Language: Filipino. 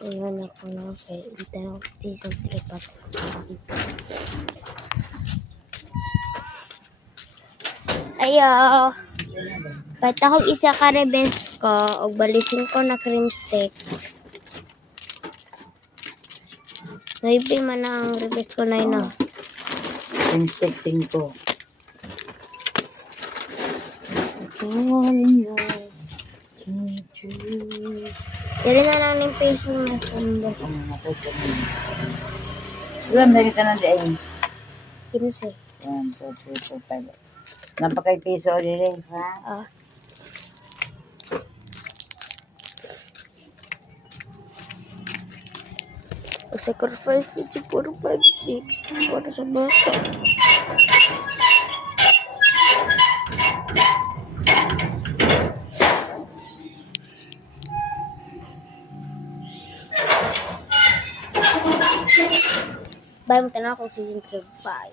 Ayan ako na. Okay. Ito na ako. Tisang tripat. Ayo. Pahit akong isa ka rebes ko. O balisin ko na cream stick. Maybe man ang rebes ko na yun. Cream stick 5. Dili na lang yung face ng messenger. Ilan na kita na din? 15. 1, 2, 3, 4, 5. Napakay piso din ha? Ah. Sacrifice nito puro 5, 6 para sa bata. Bye, magtanong ako sa season 3. Bye.